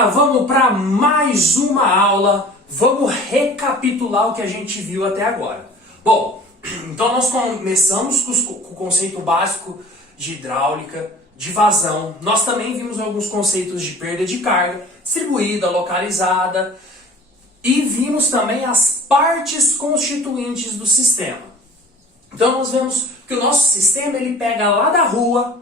galera, vamos para mais uma aula. Vamos recapitular o que a gente viu até agora. Bom, então nós começamos com o conceito básico de hidráulica, de vazão. Nós também vimos alguns conceitos de perda de carga, distribuída, localizada. E vimos também as partes constituintes do sistema. Então nós vemos que o nosso sistema ele pega lá da rua,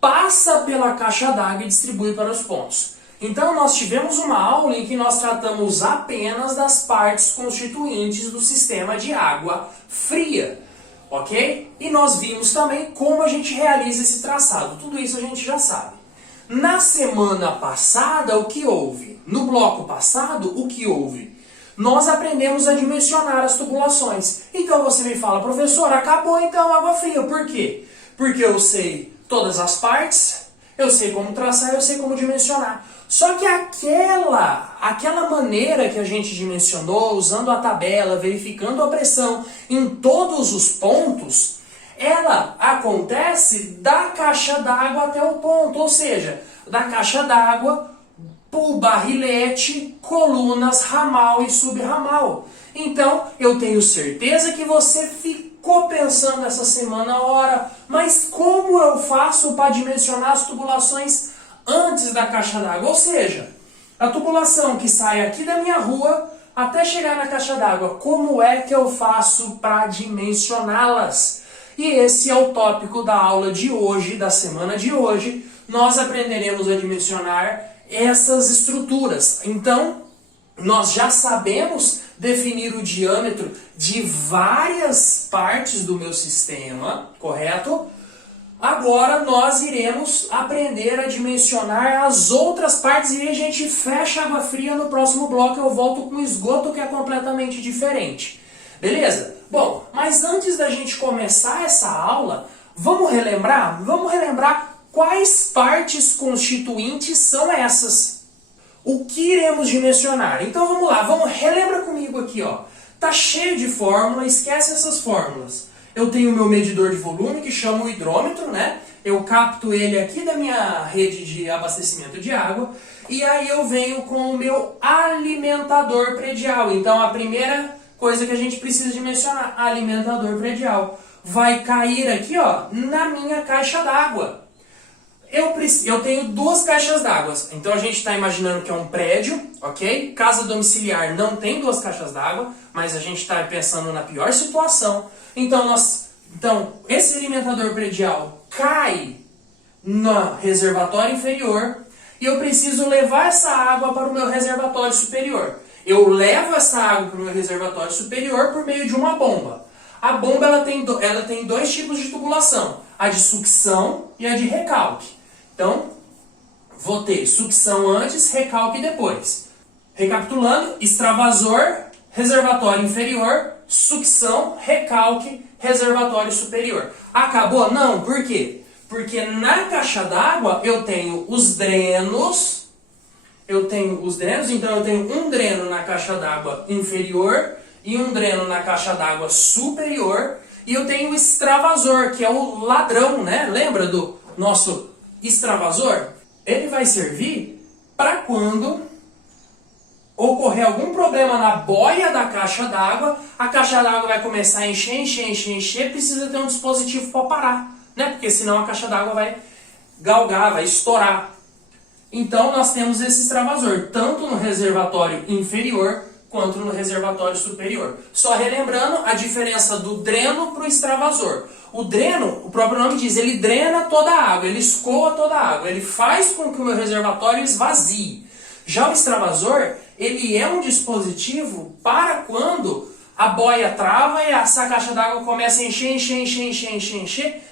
passa pela caixa d'água e distribui para os pontos. Então nós tivemos uma aula em que nós tratamos apenas das partes constituintes do sistema de água fria, ok? E nós vimos também como a gente realiza esse traçado. Tudo isso a gente já sabe. Na semana passada, o que houve? No bloco passado, o que houve? Nós aprendemos a dimensionar as tubulações. Então você me fala, professor, acabou então a água fria. Por quê? Porque eu sei todas as partes, eu sei como traçar, eu sei como dimensionar. Só que aquela maneira que a gente dimensionou, usando a tabela, verificando a pressão em todos os pontos, ela acontece da caixa d'água até o ponto, ou seja, da caixa d'água por barrilete, colunas, ramal e subramal. Então, eu tenho certeza que você ficou pensando essa semana, ora, mas como eu faço para dimensionar as tubulações antes da caixa d'água? Ou seja, a tubulação que sai aqui da minha rua até chegar na caixa d'água, como é que eu faço para dimensioná-las? E esse é o tópico da aula de hoje, da semana de hoje. Nós aprenderemos a dimensionar essas estruturas. Então, nós já sabemos definir o diâmetro de várias partes do meu sistema, correto? Agora nós iremos aprender a dimensionar as outras partes e a gente fecha a água fria. No próximo bloco eu volto com esgoto, que é completamente diferente. Beleza? Bom, mas antes da gente começar essa aula, vamos relembrar? Vamos relembrar quais partes constituintes são essas. O que iremos dimensionar? Então vamos lá, relembra comigo aqui, ó. Tá cheio de fórmula, esquece essas fórmulas. Eu tenho o meu medidor de volume, que chama o hidrômetro, né? Eu capto ele aqui da minha rede de abastecimento de água. E aí eu venho com o meu alimentador predial. Então a primeira coisa que a gente precisa dimensionar, alimentador predial, vai cair aqui, ó, na minha caixa d'água. Eu tenho duas caixas d'água, então a gente está imaginando que é um prédio, ok? Casa domiciliar não tem duas caixas d'água, mas a gente está pensando na pior situação. Então esse alimentador predial cai no reservatório inferior e eu preciso levar essa água para o meu reservatório superior. Eu levo essa água para o meu reservatório superior por meio de uma bomba. A bomba ela tem dois tipos de tubulação, a de sucção e a de recalque. Então, vou ter sucção antes, recalque depois. Recapitulando, extravasor, reservatório inferior, sucção, recalque, reservatório superior. Acabou? Não. Por quê? Porque na caixa d'água eu tenho os drenos. Então eu tenho um dreno na caixa d'água inferior e um dreno na caixa d'água superior. E eu tenho o extravasor, que é o ladrão, né? Lembra do nosso extravasor? Ele vai servir para quando ocorrer algum problema na boia da caixa d'água, a caixa d'água vai começar a encher, precisa ter um dispositivo para parar, né? Porque senão a caixa d'água vai galgar, vai estourar. Então nós temos esse extravasor, tanto no reservatório inferior quanto no reservatório superior. Só relembrando a diferença do dreno para o extravasor. O dreno, o próprio nome diz, ele drena toda a água, ele escoa toda a água, ele faz com que o meu reservatório esvazie. Já o extravasor, ele é um dispositivo para quando a boia trava e essa caixa d'água começa a encher,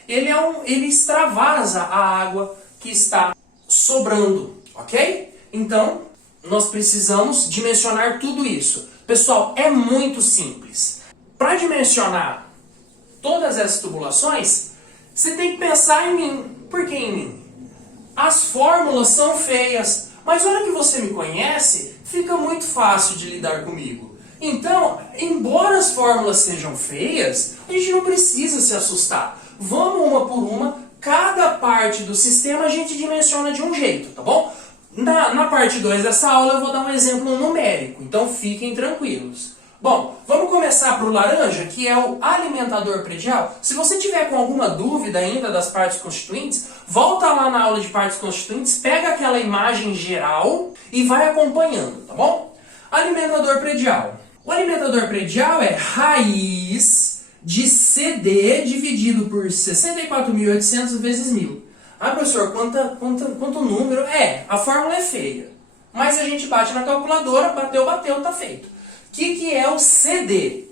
ele extravasa a água que está sobrando, ok? Então, nós precisamos dimensionar tudo isso. Pessoal, é muito simples. Para dimensionar todas essas tubulações, você tem que pensar em mim. Por que em mim? As fórmulas são feias, mas na hora que você me conhece, fica muito fácil de lidar comigo. Então, embora as fórmulas sejam feias, a gente não precisa se assustar. Vamos uma por uma, cada parte do sistema a gente dimensiona de um jeito, tá bom? Na parte 2 dessa aula eu vou dar um exemplo numérico, então fiquem tranquilos. Bom, vamos começar para o laranja, que é o alimentador predial. Se você tiver com alguma dúvida ainda das partes constituintes, volta lá na aula de partes constituintes, pega aquela imagem geral e vai acompanhando, tá bom? Alimentador predial. O alimentador predial é raiz de CD dividido por 64.800 vezes 1.000. Ah, professor, quanto número? A fórmula é feia. Mas a gente bate na calculadora, bateu, tá feito. O que é o CD?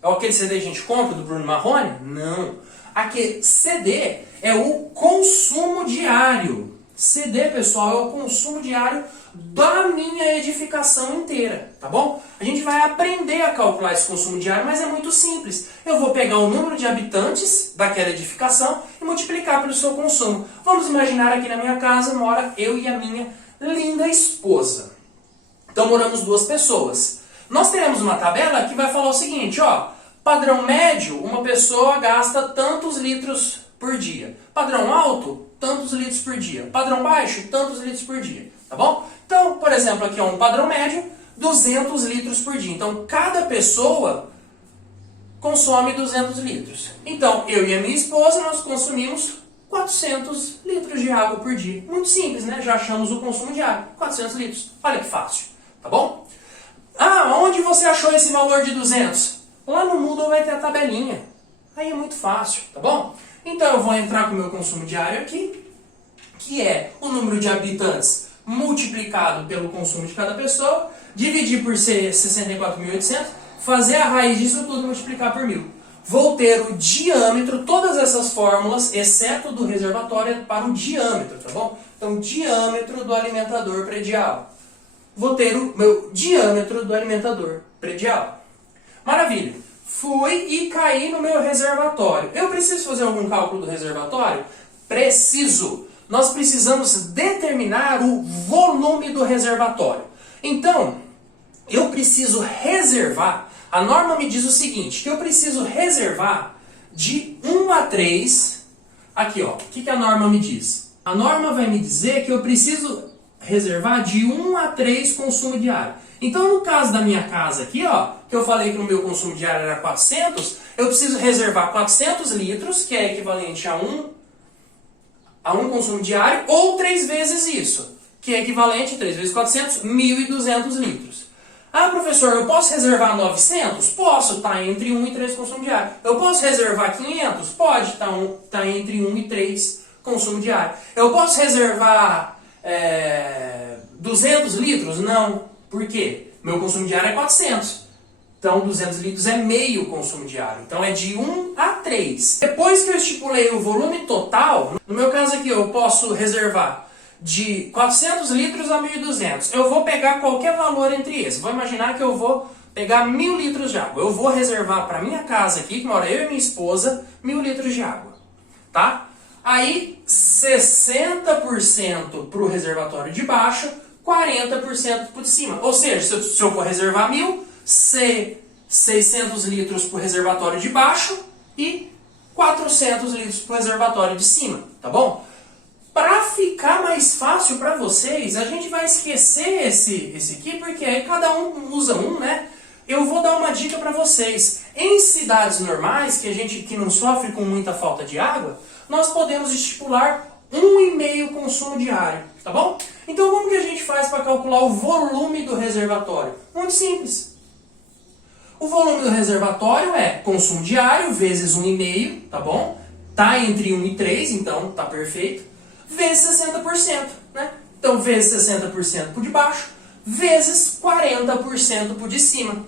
É aquele CD que a gente compra do Bruno Marrone? Não. Aquele CD é o consumo diário. CD, pessoal, é o consumo diário da minha edificação inteira, tá bom? A gente vai aprender a calcular esse consumo diário, mas é muito simples. Eu vou pegar o número de habitantes daquela edificação e multiplicar pelo seu consumo. Vamos imaginar aqui na minha casa mora eu e a minha linda esposa. Então moramos 2 pessoas. Nós teremos uma tabela que vai falar o seguinte, ó, padrão médio, uma pessoa gasta tantos litros por dia. Padrão alto, tantos litros por dia. Padrão baixo, tantos litros por dia, tá bom? Então, por exemplo, aqui é um padrão médio, 200 litros por dia. Então, cada pessoa consome 200 litros. Então, eu e a minha esposa, nós consumimos 400 litros de água por dia. Muito simples, né? Já achamos o consumo diário, 400 litros. Olha que fácil, tá bom? Ah, onde você achou esse valor de 200? Lá no Moodle vai ter a tabelinha. Aí é muito fácil, tá bom? Então eu vou entrar com o meu consumo diário aqui, que é o número de habitantes multiplicado pelo consumo de cada pessoa, dividir por 64.800, fazer a raiz disso tudo e multiplicar por 1.000. Vou ter o diâmetro, todas essas fórmulas, exceto do reservatório, para o diâmetro, tá bom? Então, diâmetro do alimentador predial. Vou ter o meu diâmetro do alimentador predial. Maravilha. Fui e caí no meu reservatório. Eu preciso fazer algum cálculo do reservatório? Preciso. Nós precisamos determinar o volume do reservatório. Então, eu preciso reservar. A norma me diz o seguinte, que eu preciso reservar de 1 a 3. Aqui, ó. O que a norma me diz? A norma vai me dizer que eu preciso reservar de 1 a 3 consumo diário. Então, no caso da minha casa aqui, ó, que eu falei que no meu consumo diário era 400, eu preciso reservar 400 litros, que é equivalente a um consumo diário, ou 3 vezes isso, que é equivalente a 3 vezes 400, 1.200 litros. Ah, professor, eu posso reservar 900? Posso, tá entre 1 e 3 consumo diário. Eu posso reservar 500? Pode, tá entre 1 e 3 consumo diário. Eu posso reservar 200 litros? Não. Por quê? Meu consumo diário é 400. Então, 200 litros é meio consumo diário. Então, é de 1 a 3. Depois que eu estipulei o volume total, no meu caso aqui, eu posso reservar de 400 litros a 1.200. Eu vou pegar qualquer valor entre esses. Vou imaginar que eu vou pegar 1.000 litros de água. Eu vou reservar para minha casa aqui, que mora eu e minha esposa, 1.000 litros de água. Tá? Aí, 60% para o reservatório de baixo, 40% para o de cima. Ou seja, se eu for reservar 1.000, 600 litros para o reservatório de baixo e 400 litros para o reservatório de cima. Tá bom? Para ficar mais fácil para vocês, a gente vai esquecer esse aqui, porque aí cada um usa um, né? Eu vou dar uma dica para vocês. Em cidades normais, que não sofre com muita falta de água, nós podemos estipular 1,5 consumo diário, tá bom? Então como que a gente faz para calcular o volume do reservatório? Muito simples. O volume do reservatório é consumo diário vezes 1,5, tá bom? Tá entre 1 e 3, então tá perfeito. Vezes 60%, né? Então vezes 60% por de baixo, vezes 40% por de cima.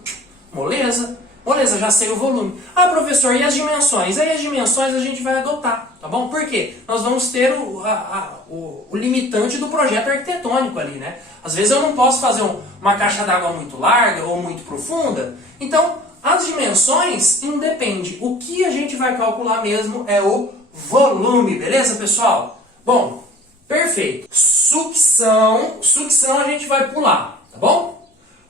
Moleza? Moleza, já sei o volume. Ah, professor, e as dimensões? Aí as dimensões a gente vai adotar, tá bom? Por quê? Nós vamos ter o limitante do projeto arquitetônico ali, né? Às vezes eu não posso fazer uma caixa d'água muito larga ou muito profunda. Então, as dimensões independe. O que a gente vai calcular mesmo é o volume, beleza, pessoal? Bom, perfeito. Sucção a gente vai pular, tá bom?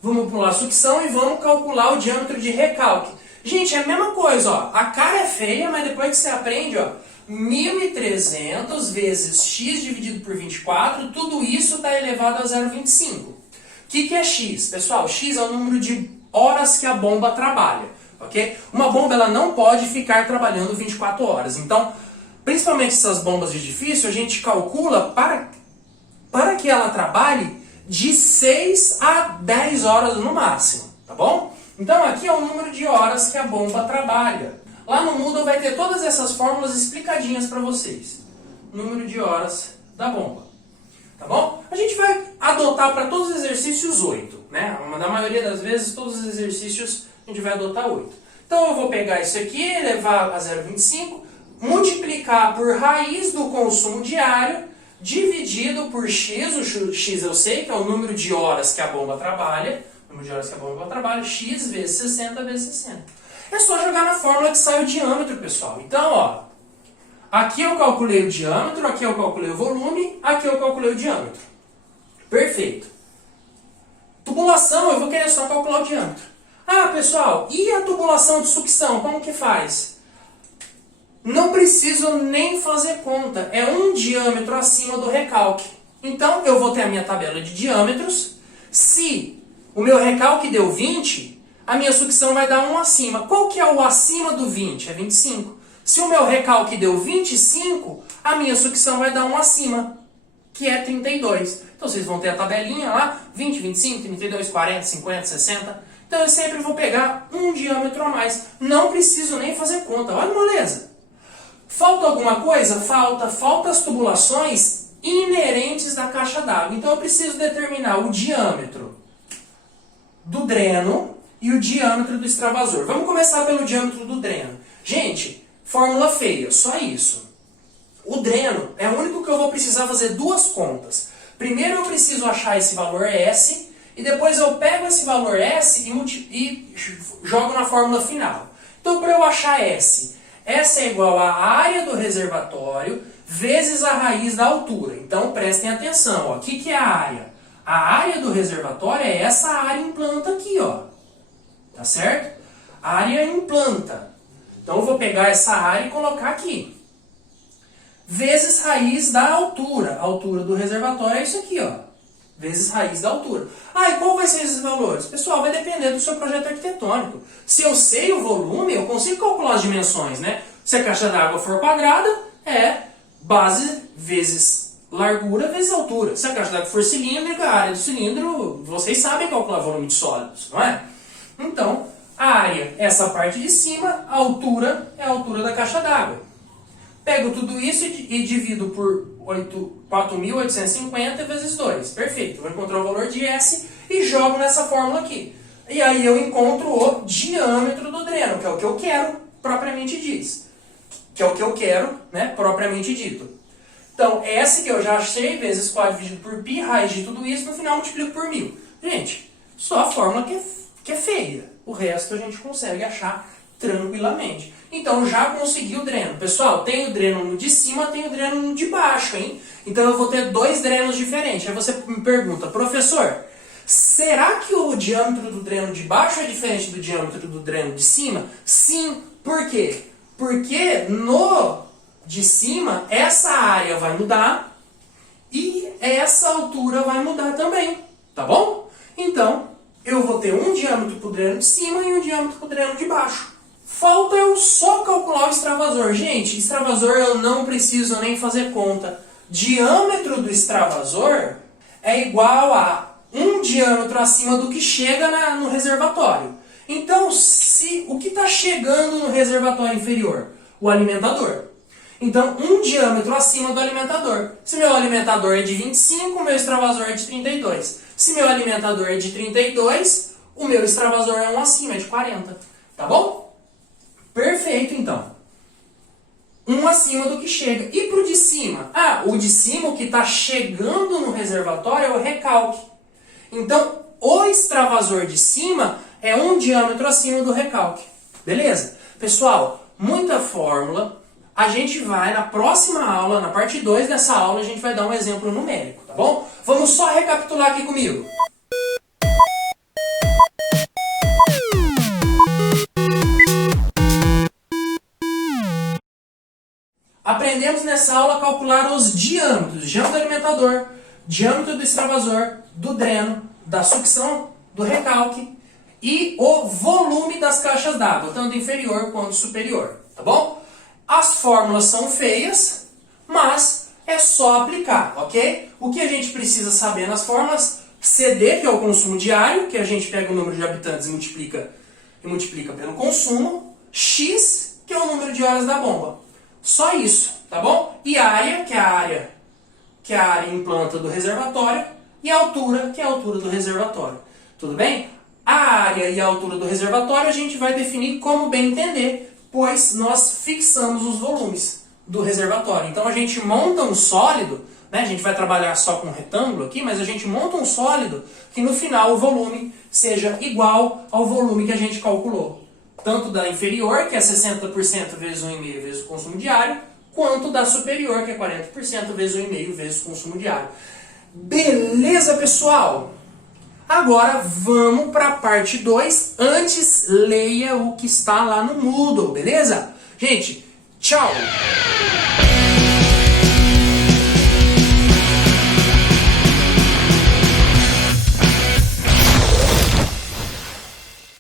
Vamos pular a sucção e vamos calcular o diâmetro de recalque. Gente, é a mesma coisa, ó. A cara é feia, mas depois que você aprende, ó, 1.300 vezes x dividido por 24, tudo isso está elevado a 0,25. O que é x? Pessoal, x é o número de horas que a bomba trabalha, ok? Uma bomba ela não pode ficar trabalhando 24 horas. Então, principalmente essas bombas de edifício, a gente calcula para que ela trabalhe de 6 a 10 horas no máximo, tá bom? Então aqui é o número de horas que a bomba trabalha. Lá no Moodle vai ter todas essas fórmulas explicadinhas para vocês. Número de horas da bomba. Tá bom? A gente vai adotar para todos os exercícios 8. Né? Na maioria das vezes, todos os exercícios a gente vai adotar 8. Então eu vou pegar isso aqui, elevar a 0,25, multiplicar por raiz do consumo diário, dividido por x. O x eu sei que é o número de horas que a bomba trabalha. Número de horas que a bomba trabalha, x vezes 60 vezes 60. É só jogar na fórmula que sai o diâmetro, pessoal. Então, ó, aqui eu calculei o diâmetro, aqui eu calculei o volume, aqui eu calculei o diâmetro. Perfeito. Tubulação, eu vou querer só calcular o diâmetro. Ah, pessoal, e a tubulação de sucção, como que faz? Não preciso nem fazer conta, é um diâmetro acima do recalque. Então, eu vou ter a minha tabela de diâmetros. Se o meu recalque deu 20, a minha sucção vai dar 1 acima. Qual que é o acima do 20? É 25. Se o meu recalque deu 25, a minha sucção vai dar 1 acima, que é 32. Então vocês vão ter a tabelinha lá, 20, 25, 32, 40, 50, 60. Então eu sempre vou pegar um diâmetro a mais. Não preciso nem fazer conta. Olha, moleza. Falta alguma coisa? Falta as tubulações inerentes da caixa d'água. Então eu preciso determinar o diâmetro do dreno e o diâmetro do extravasor. Vamos começar pelo diâmetro do dreno. Gente, fórmula feia, só isso. O dreno é o único que eu vou precisar fazer duas contas. Primeiro eu preciso achar esse valor S, e depois eu pego esse valor S e jogo na fórmula final. Então, para eu achar S, S é igual à área do reservatório vezes a raiz da altura. Então, prestem atenção. O que é a área? A área do reservatório é essa área em planta aqui, ó. Tá certo? Área em planta. Então, eu vou pegar essa área e colocar aqui. Vezes raiz da altura. A altura do reservatório é isso aqui, ó. Vezes raiz da altura. Ah, e qual vai ser esses valores? Pessoal, vai depender do seu projeto arquitetônico. Se eu sei o volume, eu consigo calcular as dimensões, né? Se a caixa d'água for quadrada, é base vezes largura vezes altura. Se a caixa d'água for cilíndrica, a área do cilindro, vocês sabem calcular volume de sólidos, não é? Então, a área é essa parte de cima, a altura é a altura da caixa d'água. Pego tudo isso e divido por 4.850 vezes 2. Perfeito. Vou encontrar o valor de S e jogo nessa fórmula aqui. E aí eu encontro o diâmetro do dreno, que é o que eu quero, propriamente diz. Que é o que eu quero, né, propriamente dito. Então, S que eu já achei, vezes 4 dividido por π, raiz de tudo isso, no final multiplico por 1.000. Gente, só a fórmula que é feia. O resto a gente consegue achar tranquilamente. Então já consegui o dreno. Pessoal, tem o dreno no de cima, tem o dreno no de baixo, hein? Então eu vou ter dois drenos diferentes. Aí você me pergunta, professor, será que o diâmetro do dreno de baixo é diferente do diâmetro do dreno de cima? Sim. Por quê? Porque no de cima, essa área vai mudar e essa altura vai mudar também. Tá bom? Então, eu vou ter um diâmetro para o dreno de cima e um diâmetro para o dreno de baixo. Falta eu só calcular o extravasor. Gente, extravasor eu não preciso nem fazer conta. Diâmetro do extravasor é igual a um diâmetro acima do que chega no reservatório. Então, o que está chegando no reservatório inferior? O alimentador. Então, um diâmetro acima do alimentador. Se meu alimentador é de 25, o meu extravasor é de 32. Se meu alimentador é de 32, o meu extravasor é um acima, é de 40. Tá bom? Perfeito, então. Um acima do que chega. E para o de cima? Ah, o de cima, o que está chegando no reservatório é o recalque. Então, o extravasor de cima é um diâmetro acima do recalque. Beleza? Pessoal, muita fórmula. A gente vai, na próxima aula, na parte 2 dessa aula, a gente vai dar um exemplo numérico, tá bom? Vamos só recapitular aqui comigo. aprendemos nessa aula a calcular os diâmetros. Diâmetro do alimentador, diâmetro do extravasor, do dreno, da sucção, do recalque e o volume das caixas d'água, tanto inferior quanto superior, tá bom? As fórmulas são feias, mas é só aplicar, ok? O que a gente precisa saber nas fórmulas? CD, que é o consumo diário, que a gente pega o número de habitantes e multiplica pelo consumo. X, que é o número de horas da bomba. Só isso, tá bom? E área, que é a área em planta do reservatório. E altura, que é a altura do reservatório. Tudo bem? A área e a altura do reservatório a gente vai definir como bem entender, pois nós fixamos os volumes do reservatório. Então a gente monta um sólido, né? A gente vai trabalhar só com um retângulo aqui, mas a gente monta um sólido que no final o volume seja igual ao volume que a gente calculou. Tanto da inferior, que é 60% vezes 1,5 vezes o consumo diário, quanto da superior, que é 40% vezes 1,5 vezes o consumo diário. Beleza, pessoal? Agora vamos para a parte 2. Antes, leia o que está lá no Moodle, beleza? Gente, tchau!